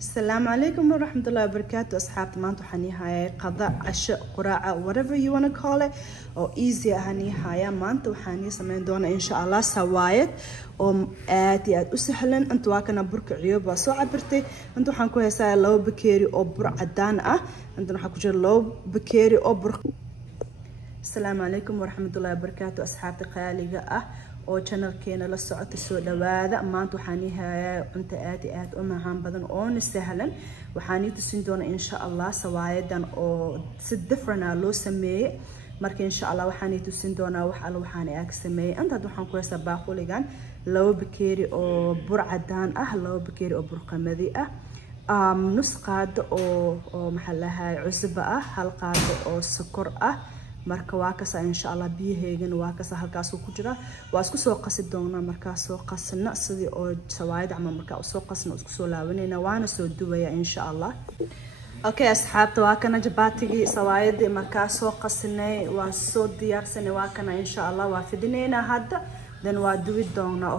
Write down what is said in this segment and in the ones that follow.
السلام عليكم ورحمة الله وبركاته أصحاب مانتو حني هاي قضاء عشاء قراءة whatever you wanna call it أو easy هني هاي مانتو حني سمين دونا إن شاء الله سوايد أو آتي أسهلن أنتو واكنا برك عيوب وسو عبرتي أنتو حنكو هسا لو بكيري أو بر عدان أنتو حنكو جر لو بكيري أو بر. السلام عليكم ورحمة الله وبركاته أصحابتي قياليقة oo channelkeena la socota soo dhawaada maanta waxaan yahay inta aad u macaan badan oo sahlan waxaan tusin doonaa insha Allah sawaayadan oo si different loo sameeyay marka insha Allah waxaan tusin doonaa wax alla waxaan aag sameeyay inta waxaan ku heesaa baaquligan laba bakeeri oo bur cadaan laba bakeeri oo bur qamadi nus qaado oo maxallaha cusub hal qaado oo sokor marka waa kasa insha Allah biyaheegan waa kasa halkaas ku jira waa isku soo qasi doonaa marka soo qasna sidii oo sawaayid ama marka soo qasna isku soo laabanayna waana soo duwaya insha Allah. Okay asxaabta waa kana jabaatigi sawaayid marka soo qasnay waa soo diyaarsanay waa kana insha Allah waa fidinayna hadda dan waa duwi doonaa.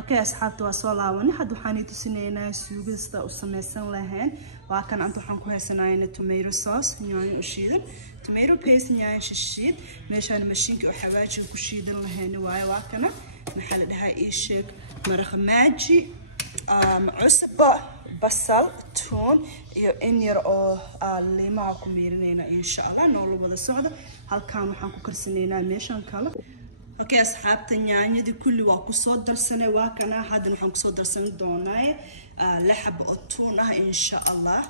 Okay asxaabta waa soo laabanay hadda waxaan tusineynaa suugada u sameeysan lahayn waa kana inta waxaan ku heesanaynaa tomato sauce yaanyo u shiidan tomato paste yaanyo shishiid meeshaan mashiinka oo xawaaji ku shiidan lahayn waa kana maxaa la dhahaa ii sheeg maraq maaji cusba basal toon iyo in yar oo liimaha ku miirinayna insha Allah nool wada socda halkaan waxaan ku karsanaynaa meeshaan kale. Okay asxaabta yaanyadii kulli waa ku soo darsanay waa kana hadda waxaan ku soo darsan doonaa laxab oo toon insha Allah.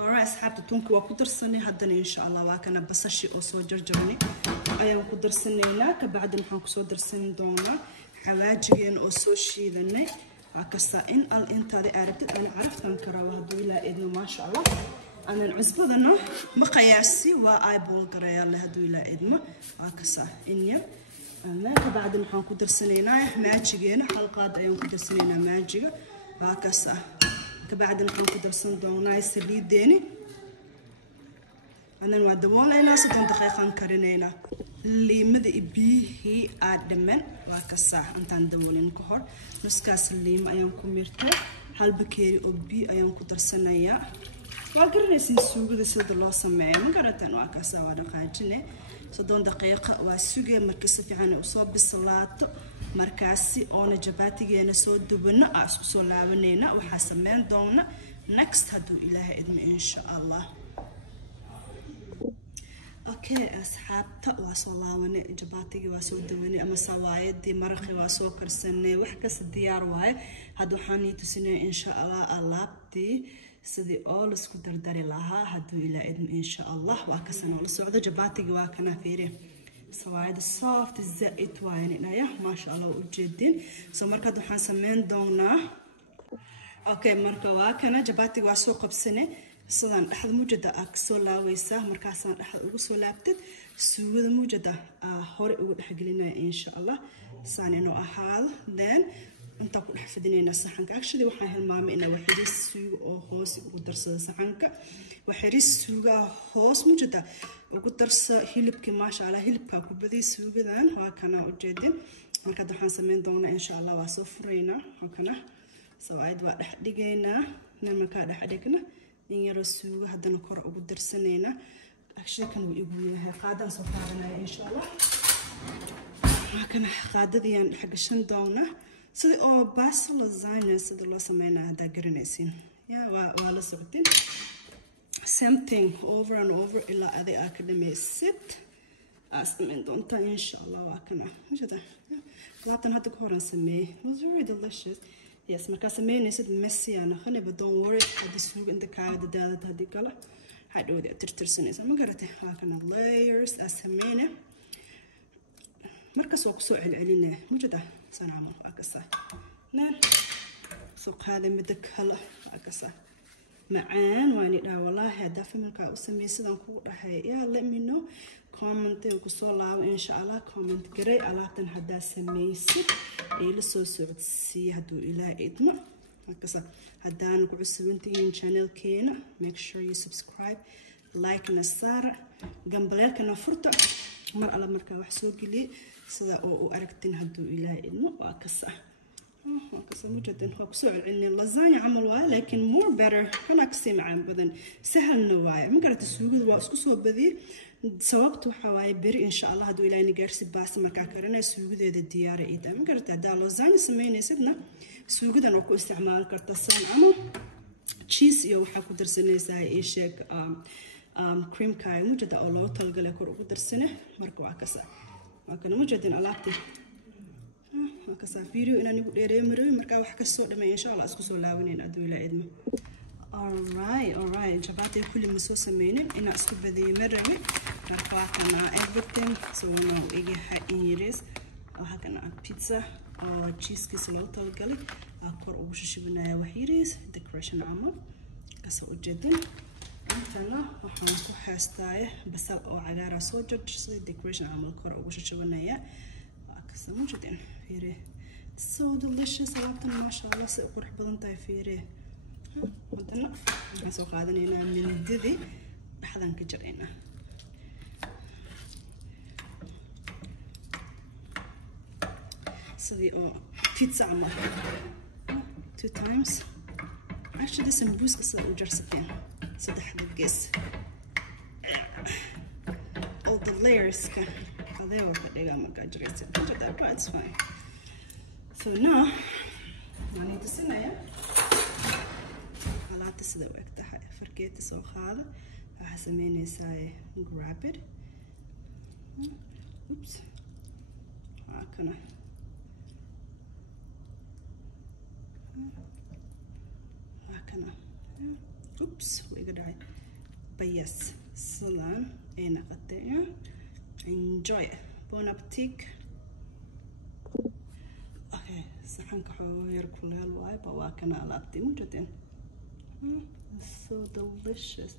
Alright asxaabta tunku waa ku darsanay haddana insha Allah waa kana basashi oo soo jarjarnay ayaan ku darsanaynaa ka bacdan waxaan ku soo darsan doonaa xawaajigeena oo soo shiidanay waa kasta in intaadi aragtid aan caraftan karaa haduu ilaa idno ma sha Allah aanan cusbadana ma qiyaasi waa eyeball gareeyaa leh haduu ilaa idmo waa kasta in yar ka bacdan waxaan ku darsanaynaa maajigeena hal qaad ayaan ku darsanaynaa maajiga waa kasta كبعد نحن كدرسن دونا سليديني أنا نودونا 6 دقيقة كرينينا اللي مذ بيه آدمن وكسا أنت ندولين كهر نسكاس الليم أيامكم يرتاح هل بكيري أبي أيام كدرسنا يا وأقرن سنسوق ذي سود الله سمعي من قرتن وكسا وانا خارجنا 6 دقيقة وسوق مركز في عنا أصاب بالصلاة markaasi oo jabaatigeena soo dubna isku soo laabanayna waxa sameyn doona next haduu ilaahay idmo insha Allah. Okay asxaabta waa soo laabanay jabaatigi waa soo dubanay ama sawaayadii maraqi waa soo karsanay wax kasta diyaar waay hadda waxaan tusinay insha Allah alaabtii sidii oo la isku dardari lahaa haduu ilaahay idmo insha Allah waa ka sano la socdo jabaatigi waa kana fiirey سوايد soft زائد واين يا ما شاء الله وجدين سو مركا waxaan sameyn doonaa marka waa kana jabaatiga waa soo qabsane sidaan dhaxad muujada soo laawaysa markaasaan dhaxad ugu soo laabtid suugada muujada hore ugu dhaxgelinaya insha Allah saan inoo ahaado then inta ku dhex fidinayna saxanka actually waxaan hilmaamay in waxiris suugo oo hoos ugu darsado saxanka waxiris suuga hoos muujada ugu darsa hilibka ma sha Allah hilibka ku badii suugadan waa kana u jeedin marka waxaan sameyn doonaa insha Allah waa soo furayna waa kana sawaayid waa dhex dhigaynaa marka dhex dhigna in yar suuga hadana kor ugu darsanayna actually kan uu igu yahay qaadan soo qaadanaya insha Allah waa kana qaadadiyaan xagashan doonaa sidii oo basil lasagna sidii loo sameeynaa hada garanaysiin ya waa la socodin same thing over and over ila adi academy sit asmen doonta insha Allah waa kana mujada laatan hadda ku horan sameey was very delicious yes marka sameeynaysid messy ana khani but don't worry hadii suuq inta kaaga dadaada hadii kala hadhowda tirtirsanaysa ma garatay waa kana layers as sameeyna مركز وقصو علينا موجودة سنعمل أكسا نان سوق هذا مدك هلا أكسا معان واني لا والله هذا في ملكا وسمي سيدان كو دحay يا let me know comment ku soo laabo insha Allah comment garay alaabtan hada sameysid ee la soo socodsiin haduu ilaa idmo markaas hadaan ku cusubintiin channelkeena make sure you subscribe like na saar gambaleelkana furta mar alla marka wax soo geliye sida oo u aragtin haduu ilaa idmo waa kasa مجداً هو كسوع العني اللازانيا عمل واي لكن more better كان أكسي عن بدن سهل نواي مقرأت السوق واسكسوا بذي سوقت وحواي بري إن شاء الله هدو إلى نجارس باس مكاكرنا السوق ذي الديار إيدا مقرأت هذا اللازانيا سميني سيدنا السوق ذا نوكو استعمال كرتسان عمل cheese يو حكو درسنة زي إيشك cream كاي مجدا الله تلقى لكرو درسنة مركوا عكسا لكن مجداً علابتي كسا فيديو إن أنا بدي أمري مركا وحكي الصوت ما إن شاء الله أسكت ولاونين أدوي لعدم. alright جباتي كل مسوس سمينين إن أسكت بدي مرمي رفعتنا everything سوينا إيجي حقيريس أو هكذا بيتزا أو cheese كسلوت الجلي أكور أبوش شبنا وحيريس decoration عمل كسا جدا أنتنا وحنكو حاستاي بسال أو عجارة سوجر جسدي decoration عمل كور أبوش شبنا يا موجودين فيري so delicious لابتن ما شاء الله سأقرح بدن تاي فيري ودنا نسوق هذا هنا من دذي بحذن كجرينا سدي أو بيتزا عمل 2 times actually سمبوس قصة وجرستين صدح الجس all the layers كان هذا هو كده ما كجريت but it's fine so now I need to see now على تسد وقتها فرقيت سوق هذا هسميني ساي grab it oops هكذا oops ويقدر بيس سلام أنا قطعه enjoy bon appetit okay صحن كحوير كل هالواي بواكنا لابتي موجودين so delicious